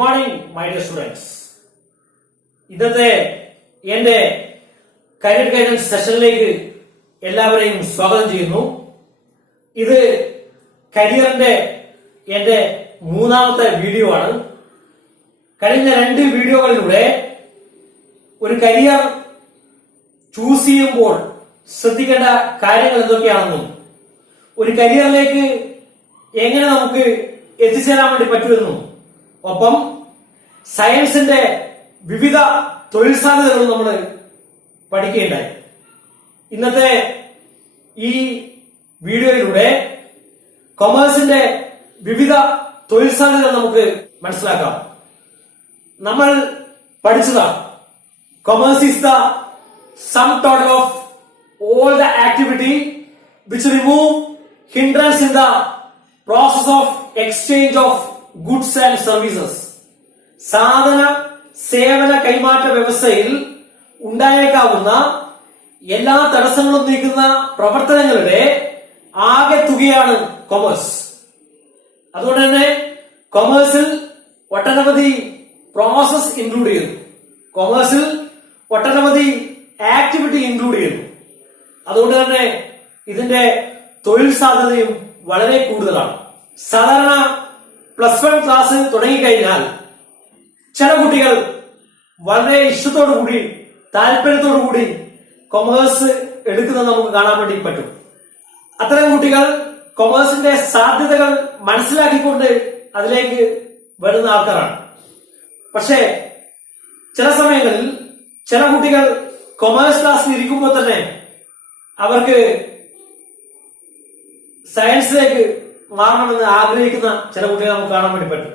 morning, my dear students. ഇന്നത്തെ എന്റെ career guidance സെഷനിലേക്ക് എല്ലാവരെയും സ്വാഗതം ചെയ്യുന്നു. ഇത് കരിയറിന്റെ എന്റെ മൂന്നാമത്തെ വീഡിയോ ആണ്. കഴിഞ്ഞ 2 വീഡിയോകളിലൂടെ ഒരു കരിയർ ചൂസ് ചെയ്യുമ്പോൾ ശ്രദ്ധിക്കേണ്ട കാര്യങ്ങൾ എന്തൊക്കെയാണെന്നും ഒരു കരിയറിലേക്ക് എങ്ങനെ നമുക്ക് എത്തിച്ചേരാൻ വേണ്ടി പറ്റുമെന്നും ഒപ്പം സയൻസിന്റെ വിവിധ തൊഴിൽ സാധ്യതകളും നമ്മൾ പഠിക്കുകയുണ്ടായി. ഇന്നത്തെ ഈ വീഡിയോയിലൂടെ കൊമേഴ്സിന്റെ വിവിധ തൊഴിൽ സാധ്യതകൾ നമുക്ക് മനസ്സിലാക്കാം. നമ്മൾ പഠിച്ചതാണ് commerce is the sum total of all the activity which remove hindrance in the process of exchange of goods and services. സാധന സേവന കൈമാറ്റ വ്യവസ്ഥയിൽ ഉണ്ടായേക്കാവുന്ന എല്ലാ തടസ്സങ്ങളും നീക്കുന്ന പ്രവർത്തനങ്ങളുടെ ആകെ തുകയാണ് കൊമേഴ്സ്. അതുകൊണ്ട് തന്നെ കൊമേഴ്സിൽ ഒട്ടനവധി പ്രോസസ് ഇൻക്ലൂഡ് ചെയ്യുന്നു. കൊമേഴ്സിൽ ഒട്ടനവധി ആക്ടിവിറ്റി ഇൻക്ലൂഡ് ചെയ്യുന്നു. അതുകൊണ്ട് തന്നെ ഇതിന്റെ തൊഴിൽ സാധ്യതയും വളരെ കൂടുതലാണ്. സാധാരണ +1 ക്ലാസ് തുടങ്ങിക്കഴിഞ്ഞാൽ ചില കുട്ടികൾ വളരെ ഇഷ്ടത്തോടുകൂടി താല്പര്യത്തോടുകൂടി കൊമേഴ്സ് എടുക്കുന്നത് നമുക്ക് കാണാൻ വേണ്ടി പറ്റും. അത്തരം കുട്ടികൾ കൊമേഴ്സിന്റെ സാധ്യതകൾ മനസ്സിലാക്കിക്കൊണ്ട് അതിലേക്ക് വരുന്ന ആൾക്കാരാണ്. പക്ഷേ ചില സമയങ്ങളിൽ ചില കുട്ടികൾ കൊമേഴ്സ് ക്ലാസ്സിൽ ഇരിക്കുമ്പോൾ തന്നെ അവർക്ക് സയൻസിലേക്ക് മാറണമെന്ന് ആഗ്രഹിക്കുന്ന ചില കുട്ടികളെ നമുക്ക് കാണാൻ വേണ്ടി പറ്റും.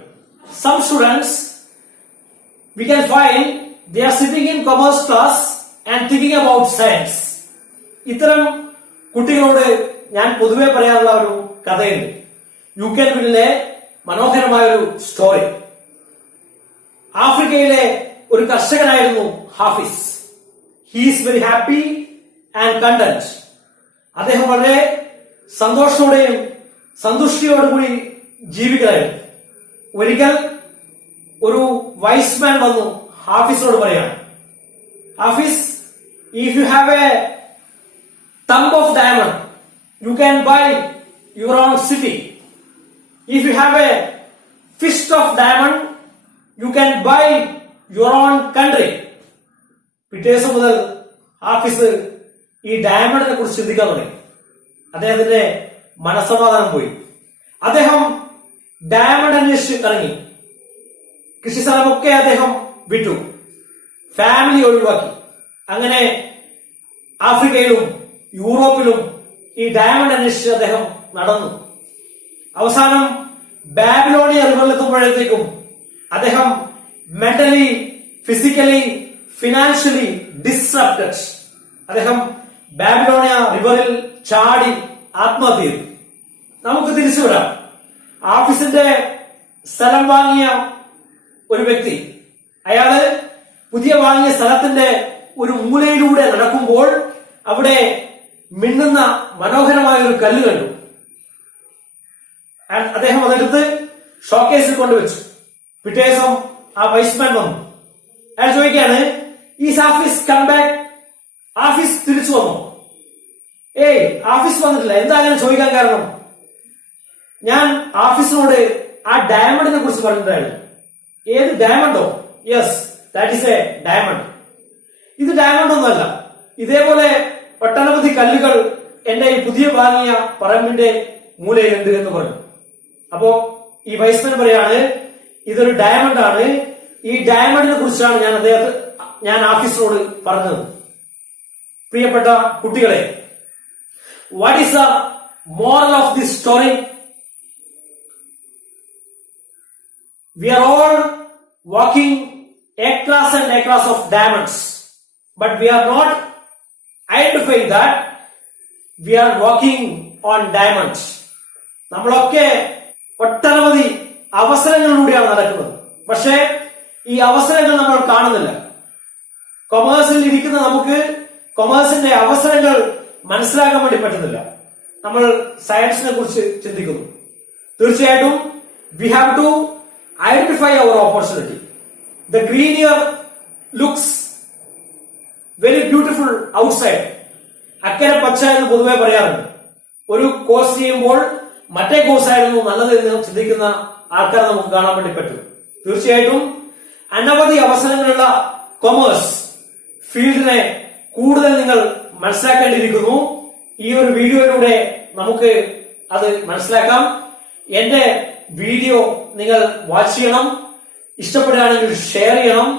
Some students we can find they are sitting in commerce class and thinking about science. ഇത്തരം കുട്ടികളോട് ഞാൻ പൊതുവെ പറയാനുള്ള ഒരു കഥയുണ്ട്. യുകെയിലെ മനോഹരമായ ഒരു സ്റ്റോറി. ആഫ്രിക്കയിലെ ഒരു കർഷകനായിരുന്നു Hafiz. He is very happy and content. അദ്ദേഹം വളരെ സന്തോഷത്തോടെയും സന്തുഷ്ടിയോടുകൂടി ജീവിക്കലായിരുന്നു. ഒരിക്കൽ ഒരു വൈസ് മാൻ വന്നു ഹാഫിസിനോട് പറയാണ്, Hafiz, if you have A thumb of diamond you can buy your own city. If you have A fist of diamond you can buy your own country. പിറ്റേ ദിവസം മുതൽ ഹാഫിസ് ഈ ഡയമണ്ടിനെ കുറിച്ച് ചിന്തിക്കാൻ തുടങ്ങി. അദ്ദേഹത്തിന്റെ മനസ്സമാധാനം പോയി. അദ്ദേഹം ഡയമണ്ട് അന്വേഷിച്ച് ഇറങ്ങി. കൃഷിസ്ഥലമൊക്കെ അദ്ദേഹം വിട്ടു, ഫാമിലി ഒഴിവാക്കി. അങ്ങനെ ആഫ്രിക്കയിലും യൂറോപ്പിലും ഈ ഡയമണ്ട് അന്വേഷിച്ച് അദ്ദേഹം നടന്നു. അവസാനം ബാബിലോണിയ റിവറിലെത്തുമ്പോഴത്തേക്കും അദ്ദേഹം മെന്റലി, ഫിസിക്കലി, ഫിനാൻഷ്യലി ഡിസ്റപ്റ്റഡ്. അദ്ദേഹം ബാബിലോണിയ റിവറിൽ ചാടി ആത്മഹത്യ ചെയ്തു. നമുക്ക് തിരിച്ചു വരാം. ആഫീസിന്റെ സ്ഥലം വാങ്ങിയ ഒരു വ്യക്തി, അയാള് പുതിയ വാങ്ങിയ സ്ഥലത്തിന്റെ ഒരു മൂലയിലൂടെ നടക്കുമ്പോൾ അവിടെ മിന്നുന്ന മനോഹരമായ ഒരു കല്ല് കണ്ടു. അദ്ദേഹം അതെടുത്ത് ഷോക്കേസിൽ കൊണ്ടുവച്ചു. പിറ്റേ ദിവസം ആ വൈസ്മാൻ വന്നു. അയാൾ ചോദിക്കുകയാണ്, is office come back? Office തിരിച്ചു വന്നു? ഏയ്, ആഫീസ് വന്നിട്ടില്ല. എന്താ അങ്ങനെ ചോദിക്കാൻ കാരണം? ഞാൻ ആഫീസിനോട് ആ ഡയമണ്ടിനെ കുറിച്ച് പറഞ്ഞിട്ടായിരുന്നു. ഏത് ഡയമണ്ടോ? Yes, that is a diamond. ഇത് ഡയമണ്ട് ഒന്നുമല്ല, ഇതേപോലെ ഒട്ടനവധി കല്ലുകൾ എന്റെ ഈ പുതിയ വാങ്ങിയ പറമ്പിന്റെ മൂലയിലുണ്ട് എന്ന് പറഞ്ഞു. അപ്പോ ഈ വൈസ്മാൻ പറയാണ്, ഇതൊരു ഡയമണ്ട് ആണ്. ഈ ഡയമണ്ടിനെ കുറിച്ചാണ് ഞാൻ ആഫീസിനോട് പറഞ്ഞത്. പ്രിയപ്പെട്ട കുട്ടികളെ, what is the moral of this story? We are all walking across and across of diamonds, but we are not identifying that we are walking on diamonds. നമ്മളൊക്കെ ഒട്ടനവധി അവസരങ്ങളിലൂടെയാണ് നടക്കുന്നത്. പക്ഷേ ഈ അവസരങ്ങൾ നമ്മൾ കാണുന്നില്ല. കൊമേഴ്സിൽ ഇരിക്കുന്ന നമുക്ക് കൊമേഴ്സിന്റെ അവസരങ്ങൾ മനസ്സിലാക്കാൻ വേണ്ടി പറ്റുന്നില്ല. നമ്മൾ സയൻസിനെ കുറിച്ച് ചിന്തിക്കുന്നു. തീർച്ചയായിട്ടും we have to identify our opportunity. The greener looks very beautiful outside. അക്കരെ പച്ച എന്ന് പൊതുവെ പറയാറുണ്ട്. ഒരു കോഴ്സ് ചെയ്യുമ്പോൾ മറ്റേ കോഴ്സ് ആയിരുന്നു നല്ലത് എന്ന് ചിന്തിക്കുന്ന ആൾക്കാരെ നമുക്ക് കാണാൻ വേണ്ടി പറ്റും. തീർച്ചയായിട്ടും അനവധി അവസരങ്ങളുള്ള കൊമേഴ്സ് ഫീൽഡിനെ കൂടുതൽ നിങ്ങൾ മനസ്സിലാക്കേണ്ടിയിരിക്കുന്നു. ഈ ഒരു വീഡിയോയിലൂടെ നമുക്ക് അത് മനസ്സിലാക്കാം. എന്റെ വീഡിയോ നിങ്ങൾ വാച്ച് ചെയ്യണം, ഇഷ്ടപ്പെടുകയാണെങ്കിൽ ഷെയർ ചെയ്യണം,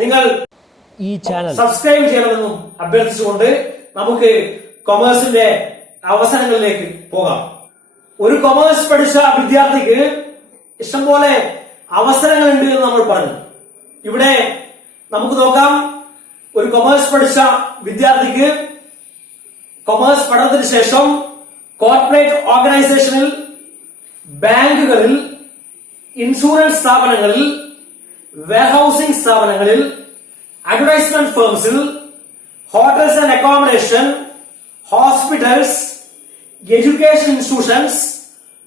നിങ്ങൾ ഈ ചാനൽ സബ്സ്ക്രൈബ് ചെയ്യണമെന്നും അഭ്യർത്ഥിച്ചുകൊണ്ട് നമുക്ക് കൊമേഴ്സിന്റെ അവസരങ്ങളിലേക്ക് പോകാം. ഒരു കൊമേഴ്സ് പഠിച്ച വിദ്യാർത്ഥിക്ക് ഇഷ്ടംപോലെ അവസരങ്ങളുണ്ട് എന്ന് നമ്മൾ പറഞ്ഞു. ഇവിടെ നമുക്ക് നോക്കാം, ഒരു കൊമേഴ്സ് പഠിച്ച വിദ്യാർത്ഥിക്ക് കൊമേഴ്സ് പഠനത്തിന് ശേഷം കോർപ്പറേറ്റ് ഓർഗനൈസേഷനിൽ, ബാങ്കുകളിൽ, ഇൻഷുറൻസ് സ്ഥാപനങ്ങളിൽ, വെയർഹൌസിംഗ് സ്ഥാപനങ്ങളിൽ, അഡ്വർടൈസ്മെന്റ് ഫേംസിൽ, hotels and accommodation, hospitals, education institutions,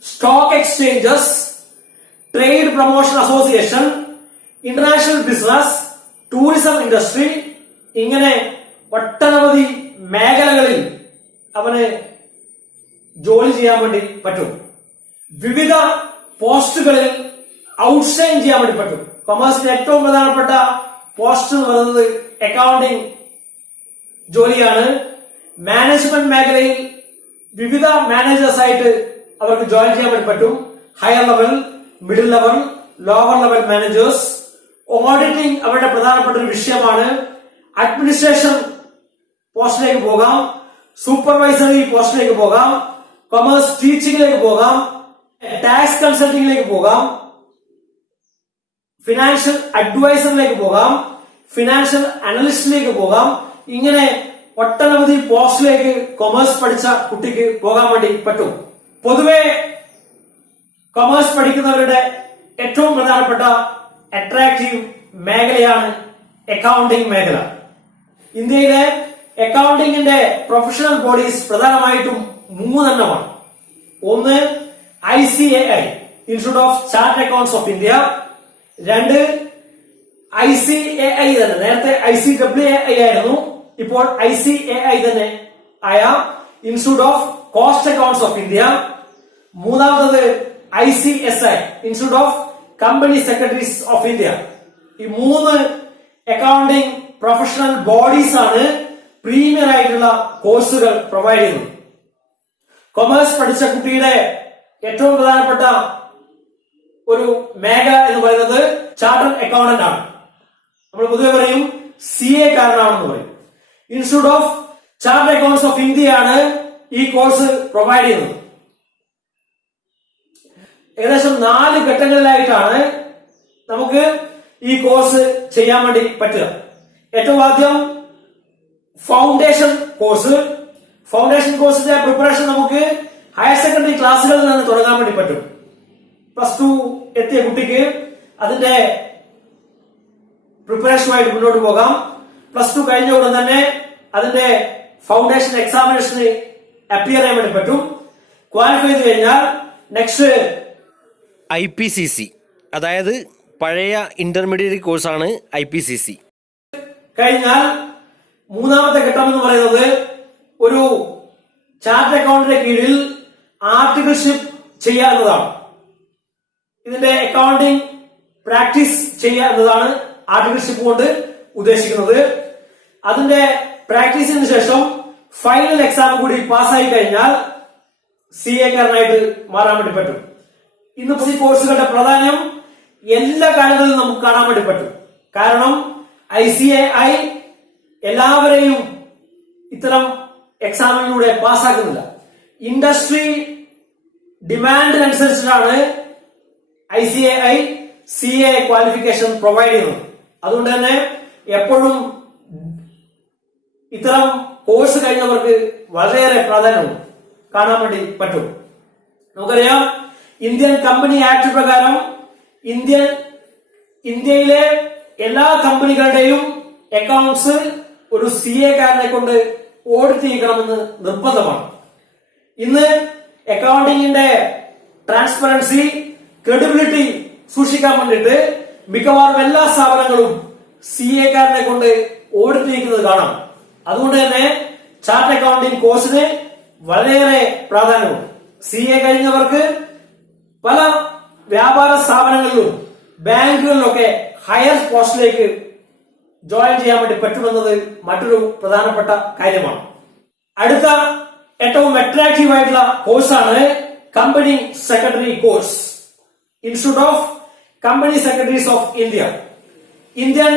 stock exchanges, trade promotion association, international business, tourism industry, ഇങ്ങനെ ഒട്ടനവധി മേഖലകളിൽ അവന് ജോലി ചെയ്യാൻ വേണ്ടി പറ്റും. വിവിധ പോസ്റ്റുകളിൽ ഔട്ട്ഷൈൻ ചെയ്യാൻ വേണ്ടി പറ്റും. കൊമേഴ്സിന്റെ ഏറ്റവും പ്രധാനപ്പെട്ട പോസ്റ്റ് എന്ന് പറയുന്നത് അക്കൗണ്ടിംഗ് ജോലിയാണ്. മാനേജ്മെന്റ് മേഖലയിൽ വിവിധ മാനേജേഴ്സ് ആയിട്ട് അവർക്ക് ജോയിൻ ചെയ്യാൻ വേണ്ടി പറ്റും. Higher level, middle level, lower level managers. Auditing അവരുടെ പ്രധാനപ്പെട്ട ഒരു വിഷയമാണ്. അഡ്മിനിസ്ട്രേഷൻ പോസ്റ്റിലേക്ക് പോകാം, സൂപ്പർവൈസറി പോസ്റ്റിലേക്ക് പോകാം, കൊമേഴ്സ് ടീച്ചിങ്ങിലേക്ക് പോകാം, ടാക്സ് കൺസൾട്ടിംഗിലേക്ക് പോകാം, ഫിനാൻഷ്യൽ അഡ്വൈസറിലേക്ക് പോകാം, ഫിനാൻഷ്യൽ അനലിസ്റ്റിലേക്ക് പോകാം. ഇങ്ങനെ ഒട്ടനവധി പോസ്റ്റിലേക്ക് കൊമേഴ്സ് പഠിച്ച കുട്ടിക്ക് പോകാൻ വേണ്ടി പറ്റും. പൊതുവെ കൊമേഴ്സ് പഠിക്കുന്നവരുടെ ഏറ്റവും പ്രധാനപ്പെട്ട അട്രാക്റ്റീവ് മേഖലയാണ് അക്കൗണ്ടിംഗ് മേഖല. ഇന്ത്യയിലെ അക്കൗണ്ടിംഗിന്റെ പ്രൊഫഷണൽ ബോഡീസ് പ്രധാനമായിട്ടും മൂന്നെണ്ണമാണ്. ഒന്ന് ICAI, institute of chartered accounts of India. രണ്ട് ICAI തന്നെ, നേരത്തെ ICAI ആയിരുന്നു, ഇപ്പോൾ ICAI തന്നെ ആയ institute of cost accounts of India. മൂന്നാമത് ICSI, institute of company secretaries of India. ഈ മൂന്ന് അക്കൗണ്ടിംഗ് പ്രൊഫഷണൽ ബോഡീസ് ആണ് പ്രീമിയർ ആയിട്ടുള്ള കോഴ്സുകൾ പ്രൊവൈഡ് ചെയ്യുന്നത്. കൊമേഴ്സ് പഠിച്ച കുട്ടിയുടെ ഏറ്റവും പ്രധാനപ്പെട്ട ഒരു മേഖല എന്ന് പറയുന്നത് ചാർട്ടേഡ് അക്കൗണ്ടന്റ് ആണ്. നമ്മൾ പൊതുവെ പറയും CA കാരനാണെന്ന് പറയും. Institute of chartered accounts of ഇന്ത്യയാണ് ഈ കോഴ്സ് പ്രൊവൈഡ് ചെയ്യുന്നത്. ഏകദേശം 4 ഘട്ടങ്ങളിലായിട്ടാണ് നമുക്ക് ഈ കോഴ്സ് ചെയ്യാൻ വേണ്ടി പറ്റുക. ഏറ്റവും ആദ്യം ഫൗണ്ടേഷൻ കോഴ്സ്. ഫൗണ്ടേഷൻ കോഴ്സിന്റെ പ്രിപ്പറേഷൻ നമുക്ക് ഹയർ സെക്കൻഡറി ക്ലാസ്സുകളിൽ നിന്ന് തുടങ്ങാൻ വേണ്ടി പറ്റും. +2 എത്തിയ കുട്ടിക്ക് അതിന്റെ പ്രിപ്പറേഷനുമായിട്ട് മുന്നോട്ട് പോകാം. +2 കഴിഞ്ഞ ഉടൻ തന്നെ അതിന്റെ ഫൗണ്ടേഷൻ എക്സാമിനേഷന് അപ്പിയർ ചെയ്യാൻ വേണ്ടി പറ്റും. ക്വാളിഫൈ ചെയ്ത് കഴിഞ്ഞാൽ നെക്സ്റ്റ് IPCC, അതായത് പഴയ ഇന്റർമീഡിയറ്റ് കോഴ്സാണ് IPCC. കഴിഞ്ഞാൽ മൂന്നാമത്തെ ഘട്ടം എന്ന് പറയുന്നത് ഒരു ചാർട്ടേഡ് അക്കൗണ്ടിന്റെ കീഴിൽ ആർട്ടിക്കിൾഷിപ്പ് ചെയ്യുക എന്നതാണ്. ഇതിന്റെ അക്കൗണ്ടിംഗ് പ്രാക്ടീസ് ചെയ്യുക എന്നതാണ് ആർട്ടിക്കിൾഷിപ്പ് കൊണ്ട് ഉദ്ദേശിക്കുന്നത്. അതിന്റെ പ്രാക്ടീസിന് ശേഷം ഫൈനൽ എക്സാം കൂടി പാസ്സായി കഴിഞ്ഞാൽ CA കാരനായിട്ട് മാറാൻ വേണ്ടി പറ്റും. ഇന്ന് ഈ കോഴ്സുകളുടെ പ്രാധാന്യം എല്ലാ കാലങ്ങളിലും നമുക്ക് കാണാൻ വേണ്ടി പറ്റും. കാരണം ICAI എല്ലാവരെയും ഇത്തരം എക്സാമിലൂടെ പാസ്സാക്കുന്നില്ല. ഇൻഡസ്ട്രി ഡിമാൻഡിനനുസരിച്ചിട്ടാണ് ICAI CA ക്വാളിഫിക്കേഷൻ പ്രൊവൈഡ് ചെയ്യുന്നത്. അതുകൊണ്ട് തന്നെ എപ്പോഴും ഇത്തരം കോഴ്സ് കഴിഞ്ഞവർക്ക് വളരെയേറെ പ്രാധാന്യം കാണാൻ വേണ്ടി പറ്റും. നമുക്കറിയാം, ഇന്ത്യൻ കമ്പനി ആക്ട് പ്രകാരം ഇന്ത്യയിലെ എല്ലാ കമ്പനികളുടെയും അക്കൗണ്ട്സ് ഒരു CA കാരനെ കൊണ്ട് ഓഡിറ്റ് ചെയ്യണമെന്ന് നിർബന്ധമാണ്. ഇന്ന് അക്കൗണ്ടിങ്ങിന്റെ ട്രാൻസ്പെറൻസി, ക്രെഡിബിലിറ്റി സൂക്ഷിക്കാൻ വേണ്ടിയിട്ട് മിക്കവാറും എല്ലാ സ്ഥാപനങ്ങളും CA കാരനെ കൊണ്ട് ഓഡിറ്റ് ചെയ്യിക്കുന്നത് കാണാം. അതുകൊണ്ട് തന്നെ ചാർട്ട് അക്കൗണ്ടിംഗ് കോഴ്സിന് വളരെയേറെ പ്രാധാന്യമുണ്ട്. CA കഴിഞ്ഞവർക്ക് പല വ്യാപാര സ്ഥാപനങ്ങളിലും ബാങ്കുകളിലൊക്കെ ഹയർ പോസ്റ്റിലേക്ക് ജോയിൻ ചെയ്യാൻ വേണ്ടി പറ്റുമെന്നത് മറ്റൊരു പ്രധാനപ്പെട്ട കാര്യമാണ്. അടുത്ത ഏറ്റവും അട്രാക്റ്റീവ് ആയിട്ടുള്ള കോഴ്സാണ് company secretary course. Institute of company secretaries of India. Indian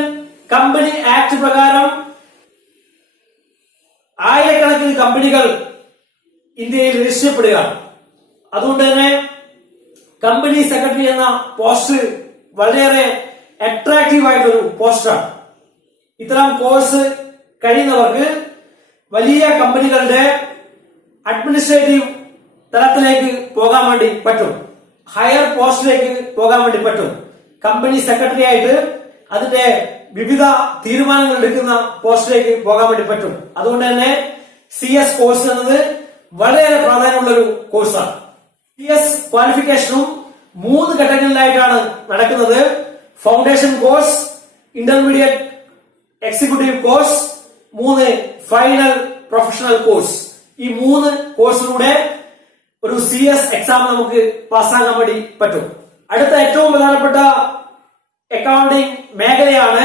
company act പ്രകാരം ആയിരക്കണക്കിന് കമ്പനികൾ ഇന്ത്യയിൽ രജിസ്റ്റർ ചെയ്യപ്പെടുകയാണ്. അതുകൊണ്ട് തന്നെ കമ്പനി സെക്രട്ടറി എന്ന പോസ്റ്റ് വളരെയേറെ അട്രാക്റ്റീവ് ആയിട്ടൊരു പോസ്റ്റാണ്. ഇത്തരം കോഴ്സ് കഴിയുന്നവർക്ക് വലിയ കമ്പനികളുടെ അഡ്മിനിസ്ട്രേറ്റീവ് തലത്തിലേക്ക് പോകാൻ വേണ്ടി പറ്റും. ഹയർ പോസ്റ്റിലേക്ക് പോകാൻ വേണ്ടി പറ്റും. കമ്പനി സെക്രട്ടറി ആയിട്ട് അതിന്റെ വിവിധ തീരുമാനങ്ങൾ എടുക്കുന്ന പോസ്റ്റിലേക്ക് പോകാൻ വേണ്ടി പറ്റും. അതുകൊണ്ട് തന്നെ CS കോഴ്സ് എന്നത് വളരെയേറെ പ്രാധാന്യമുള്ള ഒരു കോഴ്സാണ്. CS ക്വാളിഫിക്കേഷനും 3 ഘട്ടങ്ങളിലായിട്ടാണ് നടക്കുന്നത്. Foundation course, intermediate executive course, 3 final professional course. ഈ 3 കോഴ്സിലൂടെ ഒരു CS എക്സാം നമുക്ക് പാസ്സാകാൻ വേണ്ടി പറ്റും. അടുത്ത ഏറ്റവും പ്രധാനപ്പെട്ട അക്കൗണ്ടിംഗ് മേഖലയാണ്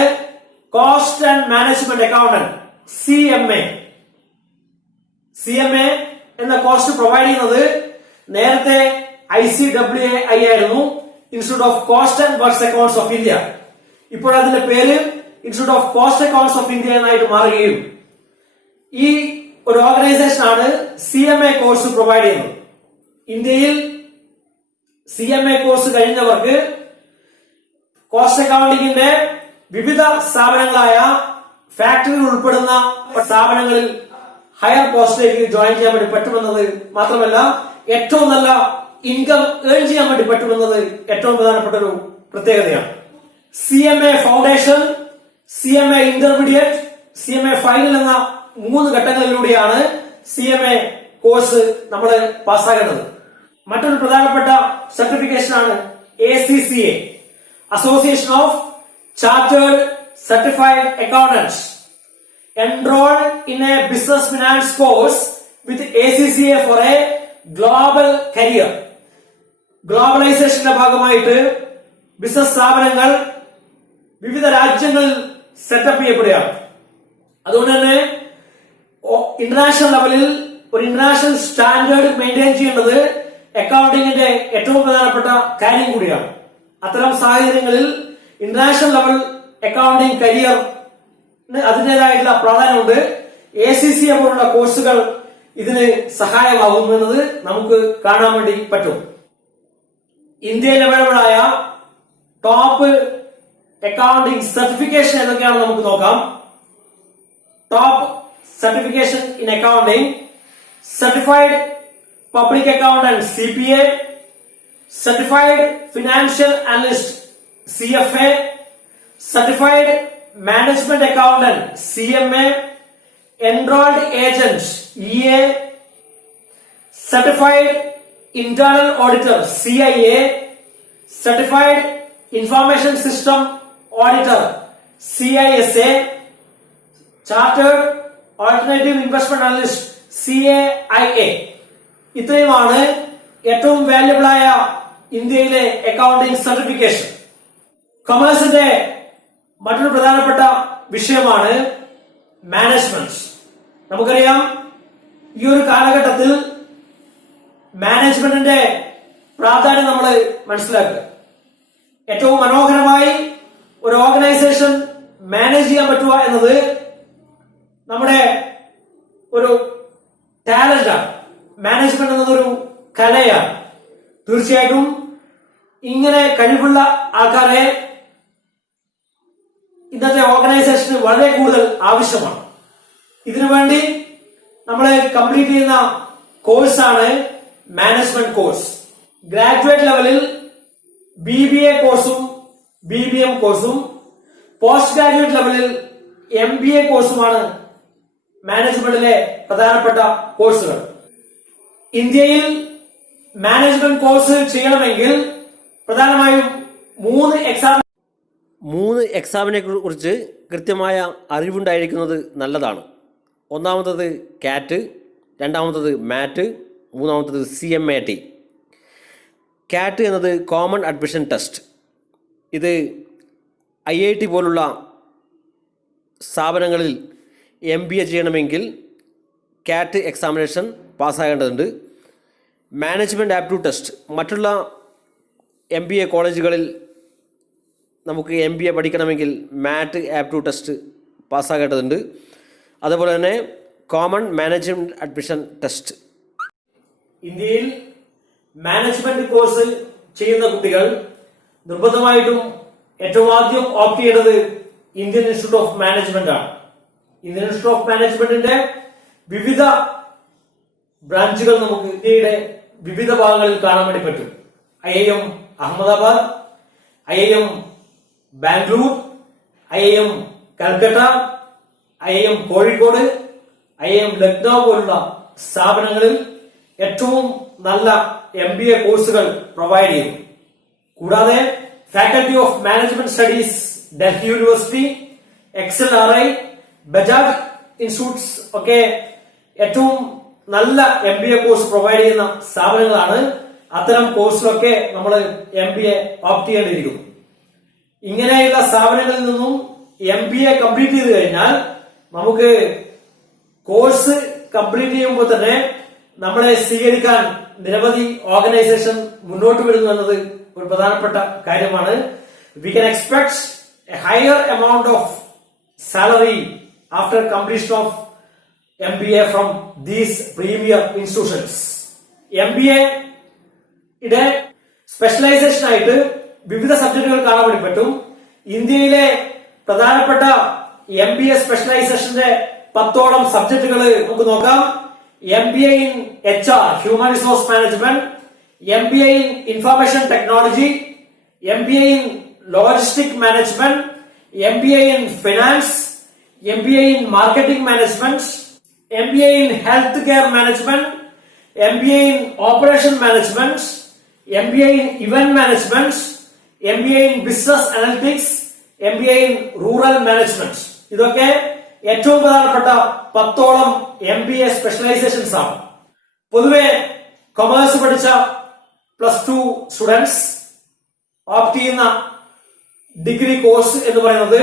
cost and management accountant, CMA. CMA എന്ന കോഴ്സ് പ്രൊവൈഡ് ചെയ്യുന്നത് നേരത്തെ ICWA ആയിരുന്നു, institute of cost and works accounts of India. ഇപ്പോൾ അതിന്റെ പേര് institute of cost accounts of India എന്നായിട്ട് മാറുകയും ഈ ഒരു ഓർഗനൈസേഷൻ ആണ് CMA കോഴ്സ് പ്രൊവൈഡ് ചെയ്യുന്നത്. ഇന്ത്യയിൽ CMA കോഴ്സ് കഴിഞ്ഞവർക്ക് കോസ്റ്റ് അക്കൗണ്ടിങ്ങിന്റെ വിവിധ സ്ഥാപനങ്ങളായ ഫാക്ടറികൾ ഉൾപ്പെടുന്ന സ്ഥാപനങ്ങളിൽ ഹയർ പോസ്റ്റിലേക്ക് ജോയിൻ ചെയ്യാൻ വേണ്ടി പറ്റുമെന്നത് മാത്രമല്ല ഏറ്റവും നല്ല ഇൻകം ഏൺ ചെയ്യാൻ വേണ്ടി പറ്റുമെന്നത് ഏറ്റവും പ്രധാനപ്പെട്ട ഒരു പ്രത്യേകതയാണ്. CMA foundation, CMA intermediate, CMA final എന്ന 3 ഘട്ടങ്ങളിലൂടെയാണ് CMA കോഴ്സ് നമ്മൾ പാസ്സാകേണ്ടത്. മറ്റൊരു പ്രധാനപ്പെട്ട സർട്ടിഫിക്കേഷൻ ആണ് ACCA, association of chartered certified accountants. Enroll in a business finance course with ACCA for a global career. ഗ്ലോബലൈസേഷന്റെ ഭാഗമായിട്ട് ബിസിനസ് സ്ഥാപനങ്ങൾ വിവിധ രാജ്യങ്ങളിൽ സെറ്റപ്പ് ചെയ്യപ്പെടുകയാണ്. അതുകൊണ്ട് തന്നെ ഇന്റർനാഷണൽ ലെവലിൽ ഒരു ഇന്റർനാഷണൽ സ്റ്റാൻഡേർഡ് മെയിൻറ്റെയിൻ ചെയ്യേണ്ടത് അക്കൗണ്ടിങ്ങിന്റെ ഏറ്റവും പ്രധാനപ്പെട്ട കാര്യം കൂടിയാണ്. അത്തരം സാഹചര്യങ്ങളിൽ ഇന്റർനാഷണൽ ലെവൽ അക്കൗണ്ടിംഗ് കരിയർ അതിൻ്റെതായിട്ടുള്ള പ്രാധാന്യമുണ്ട്. ACCA പോലുള്ള കോഴ്സുകൾ ഇതിന് സഹായമാകുമെന്നത് നമുക്ക് കാണാൻ വേണ്ടി പറ്റും. ഇന്ത്യയിൽ അവൈലബിൾ ആയ ടോപ്പ് അക്കൗണ്ടിംഗ് സർട്ടിഫിക്കേഷൻ ഏതൊക്കെയാണെന്ന് നമുക്ക് നോക്കാം. Top certification in accounting: certified public accountant CPA, certified financial analyst CFA, certified management accountant CMA, enrolled agent EA, certified internal auditor CIA, certified information system auditor CISA, chartered alternative investment analyst CAIA. ഇത്രയുമാണ് ഏറ്റവും valuable ആയ ഇന്ത്യയിലെ accounting certification. കൊമേഴ്സിന്റെ മറ്റൊരു പ്രധാനപ്പെട്ട വിഷയമാണ് management. നമുക്കറിയാം, ഈ ഒരു കാലഘട്ടത്തിൽ മാനേജ്മെന്റിന്റെ പ്രാധാന്യം നമ്മൾ മനസ്സിലാക്കുക. ഏറ്റവും മനോഹരമായി ഒരു ഓർഗനൈസേഷൻ മാനേജ് ചെയ്യാൻ പറ്റുക എന്നത് നമ്മുടെ ഒരു ടാലന്റാണ്. മാനേജ്മെന്റ് എന്നതൊരു കലയാണ്. തീർച്ചയായിട്ടും ഇങ്ങനെ കഴിവുള്ള ആൾക്കാരെ ഇന്നത്തെ ഓർഗനൈസേഷന് വളരെ കൂടുതൽ ആവശ്യമാണ്. ഇതിനുവേണ്ടി നമ്മൾ കംപ്ലീറ്റ് ചെയ്യുന്ന കോഴ്സാണ് മാനേജ്മെന്റ് കോഴ്സ്. ഗ്രാജുവേറ്റ് ലെവലിൽ BBA കോഴ്സും BBM കോഴ്സും, പോസ്റ്റ് ഗ്രാജുവേറ്റ് ലെവലിൽ MBA കോഴ്സുമാണ് മാനേജ്മെന്റിലെ പ്രധാനപ്പെട്ട കോഴ്സുകൾ. ഇന്ത്യയിൽ മാനേജ്മെന്റ് കോഴ്സ് ചെയ്യണമെങ്കിൽ പ്രധാനമായും മൂന്ന് എക്സാമിനെ കുറിച്ച് കൃത്യമായ അറിവുണ്ടായിരിക്കുന്നത് നല്ലതാണ്. ഒന്നാമത്തത് കാറ്റ്, രണ്ടാമത്തത് മാറ്റ്, മൂന്നാമത്തത് CMAT. കാറ്റ് എന്നത് കോമൺ അഡ്മിഷൻ ടെസ്റ്റ്. ഇത് IIT പോലുള്ള സ്ഥാപനങ്ങളിൽ MBA ചെയ്യണമെങ്കിൽ കാറ്റ് എക്സാമിനേഷൻ പാസ്സാകേണ്ടതുണ്ട്. മാനേജ്മെൻറ്റ് ആപ്റ്റ്യൂഡ് ടെസ്റ്റ്, മറ്റുള്ള MBA കോളേജുകളിൽ നമുക്ക് MBA പഠിക്കണമെങ്കിൽ മാറ്റ് ആപ്റ്റ്യൂഡ് ടെസ്റ്റ് പാസ്സാകേണ്ടതുണ്ട്. അതുപോലെ തന്നെ കോമൺ മാനേജ്മെൻറ്റ് അഡ്മിഷൻ ടെസ്റ്റ്. ഇന്ത്യയിൽ മാനേജ്മെന്റ് കോഴ്സ് ചെയ്യുന്ന കുട്ടികൾ നിർബന്ധമായിട്ടും ഏറ്റവും ആദ്യം ഓപ്റ്റ് ചെയ്യേണ്ടത് ഇന്ത്യൻ ഇൻസ്റ്റിറ്റ്യൂട്ട് ഓഫ് മാനേജ്മെന്റ് ആണ്. ഇന്ത്യൻ ഇൻസ്റ്റിറ്റ്യൂട്ട് ഓഫ് മാനേജ്മെന്റിന്റെ വിവിധ ബ്രാഞ്ചുകൾ നമുക്ക് ഇന്ത്യയുടെ വിവിധ ഭാഗങ്ങളിൽ കാണാൻ വേണ്ടി പറ്റും. IIM Ahmedabad, IIM Bangalore, IIM Calcutta, IIM Kozhikode, IIM Lucknow പോലുള്ള സ്ഥാപനങ്ങളിൽ ഏറ്റവും നല്ല MBA കോഴ്സുകൾ പ്രൊവൈഡ് ചെയ്യുന്നു. കൂടാതെ faculty of management studies, Delhi university, XLRI, Bajaj institutes ഒക്കെ ഏറ്റവും നല്ല MBA കോഴ്സ് പ്രൊവൈഡ് ചെയ്യുന്ന സ്ഥാപനങ്ങളാണ്. അത്തരം കോഴ്സിലൊക്കെ നമ്മൾ MBA ഓപ്റ്റ് ചെയ്യേണ്ടിയിരിക്കുന്നു. ഇങ്ങനെയുള്ള സ്ഥാപനങ്ങളിൽ നിന്നും MBA കംപ്ലീറ്റ് ചെയ്ത് കഴിഞ്ഞാൽ നമുക്ക് കോഴ്സ് കംപ്ലീറ്റ് ചെയ്യുമ്പോൾ തന്നെ നമ്മളെ സ്വീകരിക്കാൻ നിരവധി ഓർഗനൈസേഷൻ മുന്നോട്ട് വരുന്നു എന്നത് ഒരു പ്രധാനപ്പെട്ട കാര്യമാണ്. We can expect A higher amount of salary after completion of MBA from these premier institutions. MBA യുടെ സ്പെഷ്യലൈസേഷൻ ആയിട്ട് വിവിധ സബ്ജക്റ്റുകൾ കാണാൻ വേണ്ടി പറ്റും. ഇന്ത്യയിലെ പ്രധാനപ്പെട്ട MBA സ്പെഷ്യലൈസേഷന്റെ 10ഓളം സബ്ജക്റ്റുകൾ നമുക്ക് നോക്കാം. MBA in HR, Human Resource Management, MBA in Information Technology, MBA in Logistic Management, MBA in Finance, MBA in Marketing Management, MBA in Healthcare Management, MBA in Operation Management, MBA in Event Management, MBA in Business Analytics, MBA in Rural Management. ഇതൊക്കെ ഏറ്റവും പ്രധാനപ്പെട്ട 10ഓളം MBA specialisations ആണ്. പൊതുവെ commerce പഠിച്ച +2 students opt ചെയ്യുന്ന degree course എന്ന് പറയുന്നത്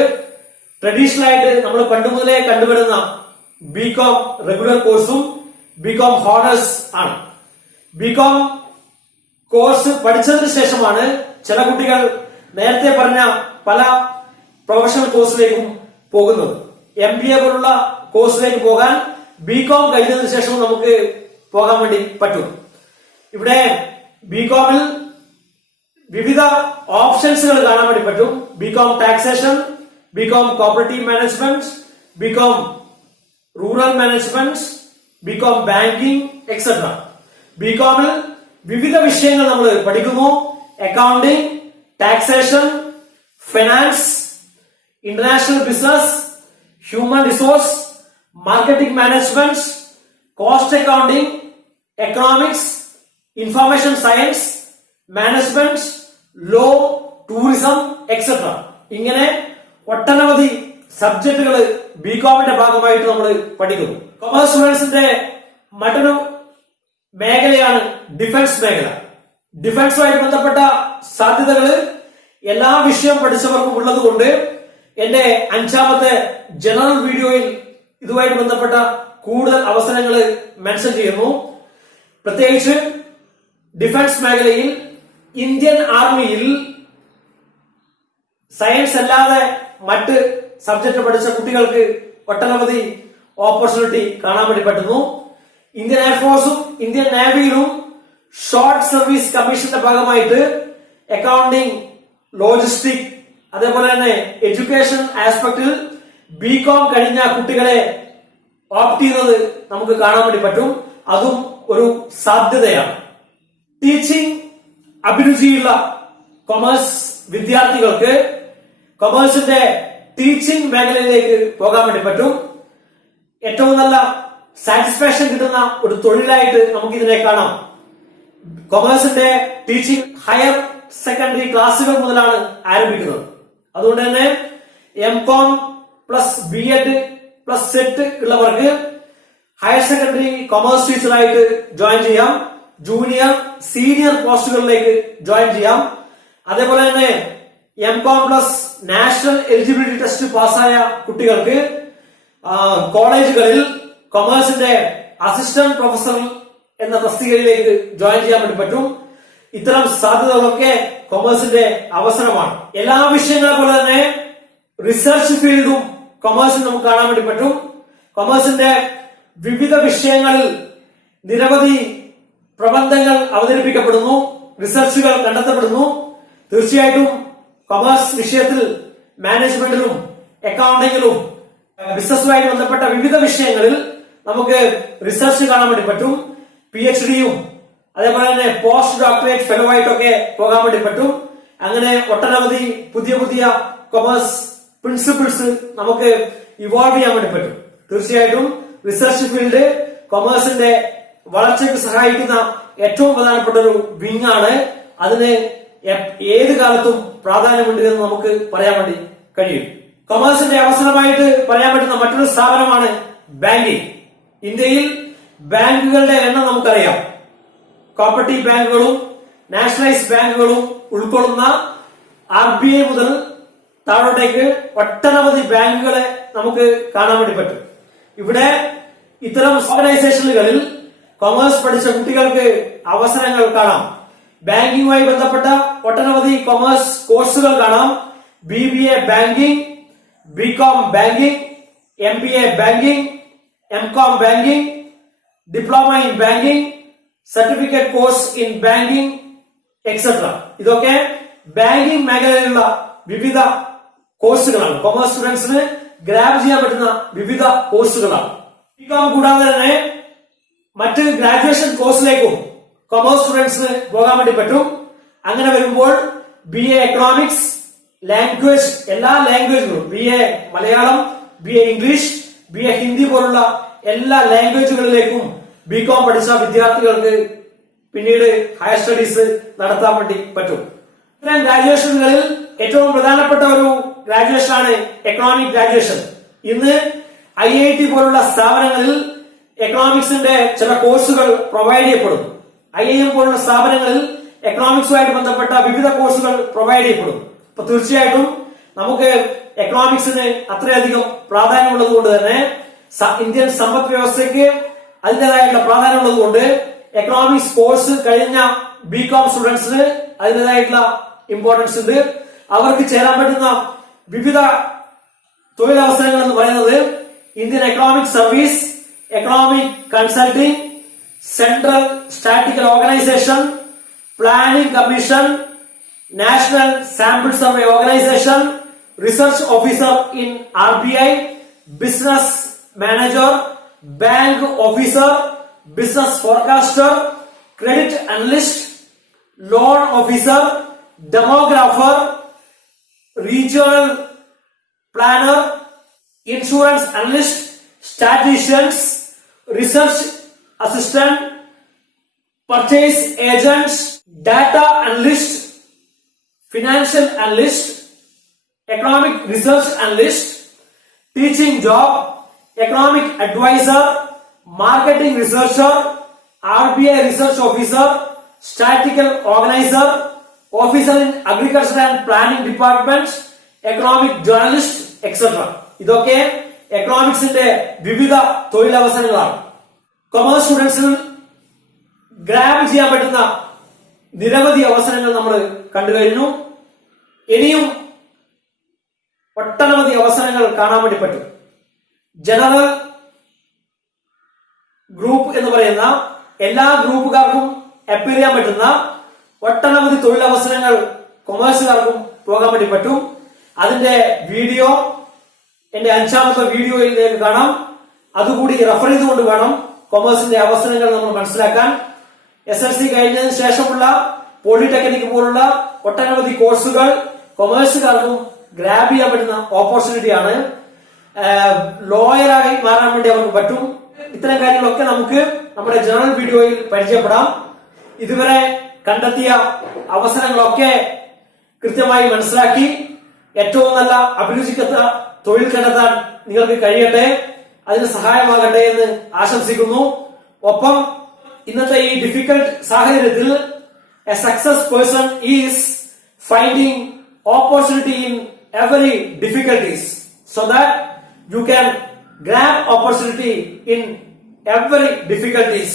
traditional ആയിട്ട് നമ്മൾ പണ്ട് മുതലേ കണ്ടുവരുന്ന BCom റെഗുലർ കോഴ്സും BCom ഹോണേഴ്സ് ആണ്. BCom കോഴ്സ് പഠിച്ചതിന് ശേഷമാണ് ചില കുട്ടികൾ നേരത്തെ പറഞ്ഞ പല പ്രൊഫഷണൽ കോഴ്സിലേക്കും പോകുന്നത്. MBA പോലുള്ള കോഴ്സിലേക്ക് പോകാൻ BCom കഴിഞ്ഞതിന് ശേഷം നമുക്ക് പോകാൻ വേണ്ടി പറ്റും. ഇവിടെ BComൽ വിവിധ ഓപ്ഷൻസുകൾ കാണാൻ വേണ്ടി പറ്റും. BCom taxation, BCom cooperative management, BCom rural management, BCom banking etcetera. BComൽ വിവിധ വിഷയങ്ങൾ നമ്മൾ പഠിക്കുന്നു. Accounting, taxation, finance, international business, human resource, marketing management, cost accounting, economics, information science, management, law, tourism etcetera. ഇങ്ങനെ ഒട്ടനവധി സബ്ജക്റ്റുകൾ BComന്റെ ഭാഗമായിട്ട് നമ്മൾ പഠിക്കുന്നു. കൊമേഴ്സ് സ്റ്റുഡൻസിന്റെ മറ്റൊരു മേഖലയാണ് ഡിഫൻസ് മേഖല. ഡിഫൻസുമായിട്ട് ബന്ധപ്പെട്ട സാധ്യതകൾ എല്ലാ വിഷയം പഠിച്ചവർക്കും ഉള്ളത് കൊണ്ട് എന്റെ 5ാമത്തെ ജനറൽ വീഡിയോയിൽ ഇതുമായിട്ട് ബന്ധപ്പെട്ട കൂടുതൽ അവസരങ്ങൾ മെൻഷൻ ചെയ്യുന്നു. പ്രത്യേകിച്ച് ഡിഫൻസ് മേഖലയിൽ ഇന്ത്യൻ ആർമിയിൽ സയൻസ് അല്ലാതെ മറ്റ് സബ്ജക്ട് പഠിച്ച കുട്ടികൾക്ക് ഒട്ടനവധി ഓപ്പർച്യൂണിറ്റി കാണാൻ വേണ്ടി പറ്റുന്നു. ഇന്ത്യൻ എയർഫോഴ്സും ഇന്ത്യൻ നേവിയിലും ഷോർട്ട് സർവീസ് കമ്മീഷന്റെ ഭാഗമായിട്ട് അക്കൗണ്ടിംഗ്, ലോജിസ്റ്റിക്, അതേപോലെ തന്നെ എഡ്യൂക്കേഷൻ ആസ്പെക്ടിൽ BCom കഴിഞ്ഞ കുട്ടികളെ ഓപ്റ്റ് ചെയ്യുന്നത് നമുക്ക് കാണാൻ വേണ്ടി പറ്റും. അതും ഒരു സാധ്യതയാണ്. ടീച്ചിങ് അഭിരുചിയുള്ള കൊമേഴ്സ് വിദ്യാർത്ഥികൾക്ക് കൊമേഴ്സിന്റെ ടീച്ചിങ് മേഖലയിലേക്ക് പോകാൻ വേണ്ടി പറ്റും. ഏറ്റവും നല്ല സാറ്റിസ്ഫാക്ഷൻ കിട്ടുന്ന ഒരു തൊഴിലായിട്ട് നമുക്ക് ഇതിനെ കാണാം. കൊമേഴ്സിന്റെ ടീച്ചിങ് ഹയർ സെക്കൻഡറി ക്ലാസ്സുകൾ മുതലാണ് ആരംഭിക്കുന്നത്. അതുകൊണ്ട് തന്നെ M Com plus BEd plus set ഉള്ളവർക്ക് ഹയർ സെക്കൻഡറി കൊമേഴ്സ് ടീച്ചറായിട്ട് ജോയിൻ ചെയ്യാം. ജൂനിയർ സീനിയർ പോസ്റ്റുകളിലേക്ക് ജോയിൻ ചെയ്യാം. അതേപോലെ തന്നെ M Com plus national eligibility test പാസ്സായ കുട്ടികൾക്ക് കോളേജുകളിൽ കൊമേഴ്സിന്റെ അസിസ്റ്റന്റ് പ്രൊഫസർ എന്ന തസ്തികയിലേക്ക് ജോയിൻ ചെയ്യാൻ വേണ്ടി പറ്റും. ഇത്തരം സാധ്യതകളൊക്കെ കൊമേഴ്സിന്റെ അവസരമാണ്. എല്ലാ വിഷയങ്ങളെ പോലെ തന്നെ റിസർച്ച് ഫീൽഡും കൊമേഴ്സിൽ നമുക്ക് കാണാൻ വേണ്ടി പറ്റും. കൊമേഴ്സിന്റെ വിവിധ വിഷയങ്ങളിൽ നിരവധി പ്രബന്ധങ്ങൾ അവതരിപ്പിക്കപ്പെടുന്നു, റിസർച്ചുകൾ കണ്ടെത്തപ്പെടുന്നു. തീർച്ചയായിട്ടും കൊമേഴ്സ് വിഷയത്തിൽ മാനേജ്മെന്റിലും അക്കൗണ്ടിങ്ങിലും ബിസിനസ്സുമായി ബന്ധപ്പെട്ട വിവിധ വിഷയങ്ങളിൽ നമുക്ക് റിസർച്ച് കാണാൻ വേണ്ടി പറ്റും. PhDയും അതേപോലെ തന്നെ പോസ്റ്റ് ഡോക്ടറേറ്റ് ഫെലോ ആയിട്ടൊക്കെ പോകാൻ വേണ്ടി പറ്റും. അങ്ങനെ ഒട്ടനവധി പുതിയ പുതിയ കൊമേഴ്സ് പ്രിൻസിപ്പിൾസ് നമുക്ക് ഇവോൾവ് ചെയ്യാൻ വേണ്ടി പറ്റും. തീർച്ചയായിട്ടും റിസർച്ച് ഫീൽഡ് കൊമേഴ്സിന്റെ വളർച്ചയ്ക്ക് സഹായിക്കുന്ന ഏറ്റവും പ്രധാനപ്പെട്ട ഒരു വിങ് ആണ്. അതിന് ഏത് കാലത്തും പ്രാധാന്യമുണ്ട് എന്ന് നമുക്ക് പറയാൻ വേണ്ടി കഴിയും. കൊമേഴ്സിന്റെ അവസരമായിട്ട് പറയാൻ പറ്റുന്ന മറ്റൊരു സ്ഥാപനമാണ് ബാങ്കിങ്. ഇന്ത്യയിൽ ബാങ്കുകളുടെ എണ്ണം നമുക്കറിയാം. കോപ്പറേറ്റീവ് ബാങ്കുകളും നാഷണലൈസ്ഡ് ബാങ്കുകളും ഉൾക്കൊള്ളുന്ന RBI മുതൽ താഴോട്ടേക്ക് ഒട്ടനവധി ബാങ്കുകളെ നമുക്ക് കാണാൻ വേണ്ടി പറ്റും. ഇവിടെ ഇത്തരം ഓർഗനൈസേഷനുകളിൽ കൊമേഴ്സ് പഠിച്ച കുട്ടികൾക്ക് അവസരങ്ങൾ കാണാം. ബാങ്കിങ്ങുമായി ബന്ധപ്പെട്ട ഒട്ടനവധി കൊമേഴ്സ് കോഴ്സുകൾ കാണാം. BBA banking, BCom banking, MBA banking, MCom banking, diploma in banking, certificate course in banking etcetera. ഇതൊക്കെ ബാങ്കിങ് മേഖലയിലുള്ള വിവിധ കോഴ്സുകളാണ്. കൊമേഴ്സ് സ്റ്റുഡൻസിന് ഗ്രാബ് ചെയ്യാൻ പറ്റുന്ന വിവിധ കോഴ്സുകളാണ്. BCom കൂടാതെ തന്നെ മറ്റ് ഗ്രാജുവേഷൻ കോഴ്സിലേക്കും കൊമേഴ്സ് സ്റ്റുഡൻസിന് പോകാൻ വേണ്ടി പറ്റും. അങ്ങനെ വരുമ്പോൾ BA എക്കണോമിക്സ്, ലാംഗ്വേജ്, എല്ലാ ലാംഗ്വേജുകളും BA Malayalam, BA English, BA Hindi പോലുള്ള എല്ലാ ലാംഗ്വേജുകളിലേക്കും BCom പഠിച്ച വിദ്യാർത്ഥികൾക്ക് പിന്നീട് ഹയർ സ്റ്റഡീസ് നടത്താൻ വേണ്ടി പറ്റും. ഇത്തരം ഗ്രാജുവേഷനുകളിൽ ഏറ്റവും പ്രധാനപ്പെട്ട ഒരു ഗ്രാജുവേഷൻ ആണ് എക്കണോമിക് ഗ്രാജുവേഷൻ. ഇന്ന് IIT പോലുള്ള സ്ഥാപനങ്ങളിൽ എക്കണോമിക്സിന്റെ ചില കോഴ്സുകൾ പ്രൊവൈഡ് ചെയ്യപ്പെടുന്നു. IIM പോലുള്ള സ്ഥാപനങ്ങളിൽ എക്കണോമിക്സുമായിട്ട് ബന്ധപ്പെട്ട വിവിധ കോഴ്സുകൾ പ്രൊവൈഡ് ചെയ്യപ്പെടുന്നു. അപ്പൊ തീർച്ചയായിട്ടും നമുക്ക് എക്കണോമിക്സിന് അത്രയധികം പ്രാധാന്യമുള്ളത് കൊണ്ട് തന്നെ ഇന്ത്യൻ സമ്പദ് വ്യവസ്ഥയ്ക്ക് അതിൻ്റെതായിട്ടുള്ള പ്രാധാന്യമുള്ളത് കൊണ്ട് എക്കണോമിക്സ് കോഴ്സ് കഴിഞ്ഞ BCom സ്റ്റുഡൻസിന് അതിൻ്റെതായിട്ടുള്ള ഇമ്പോർട്ടൻസ് ഉണ്ട്. അവർക്ക് ചേരാൻ പറ്റുന്ന വിവിധ തൊഴിലവസരങ്ങൾ എന്ന് പറയുന്നത് Indian economic service, economic consulting, central statistical organisation, planning commission, national sample survey organisation, research officer in RBI, business manager, bank officer, business forecaster, credit analyst, loan officer, demographer, regional planner, insurance analyst, statisticians, research assistant, purchase agents, data analyst, financial analyst, economic research analyst, teaching job, economic advisor, marketing researcher, RBI research officer, statistical organizer, officer in agriculture and planning departments, economic journalist, etc. ഇതൊക്കെ എക്കണോമിക്സിന്റെ വിവിധ തൊഴിലവസരങ്ങളാണ്. Commerce സ്റ്റുഡൻസിന് grab ചെയ്യാൻ പറ്റുന്ന നിരവധി അവസരങ്ങൾ നമ്മൾ കണ്ടു കഴിഞ്ഞു. ഇനിയും ഒട്ടനവധി അവസരങ്ങൾ കാണാൻ വേണ്ടി പറ്റും. ജനറൽ ഗ്രൂപ്പ് എന്ന് പറയുന്ന എല്ലാ ഗ്രൂപ്പുകാർക്കും അപ്പീൽ ചെയ്യാൻ പറ്റുന്ന ഒട്ടനവധി തൊഴിലവസരങ്ങൾ കൊമേഴ്സുകാർക്കും പോകാൻ വേണ്ടി പറ്റും. അതിന്റെ വീഡിയോ എന്റെ 5ാമത്തെ വീഡിയോയിലേക്ക് കാണാം. അതുകൂടി റെഫർ ചെയ്തുകൊണ്ട് വേണം കൊമേഴ്സിന്റെ അവസരങ്ങൾ നമ്മൾ മനസ്സിലാക്കാൻ. SLC കഴിഞ്ഞതിന് ശേഷമുള്ള പോളിടെക്നിക് പോലുള്ള ഒട്ടനവധി കോഴ്സുകൾ കൊമേഴ്സുകാർക്കും ഗ്രാബ് ചെയ്യാൻ പറ്റുന്ന ഓപ്പർച്യൂണിറ്റിയാണ്. ലോയറായി മാറാൻ വേണ്ടി അവർക്ക് പറ്റും. ഇത്തരം കാര്യങ്ങളൊക്കെ നമുക്ക് നമ്മുടെ ജനറൽ വീഡിയോയിൽ പരിചയപ്പെടാം. ഇതുവരെ കണ്ടെത്തിയ അവസരങ്ങളൊക്കെ കൃത്യമായി മനസ്സിലാക്കി ഏറ്റവും നല്ല അഭിരുചിക്കത്ത തൊഴിൽ കണ്ടെത്താൻ നിങ്ങൾക്ക് കഴിയട്ടെ, അതിന് സഹായമാകട്ടെ എന്ന് ആശംസിക്കുന്നു. ഒപ്പം ഇന്നത്തെ ഈ ഡിഫിക്കൽട്ട് സാഹചര്യത്തിൽ A success person is finding opportunity in every difficulties so that you can grab opportunity in every difficulties.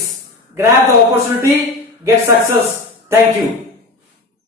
Grab the opportunity, get success. Thank you.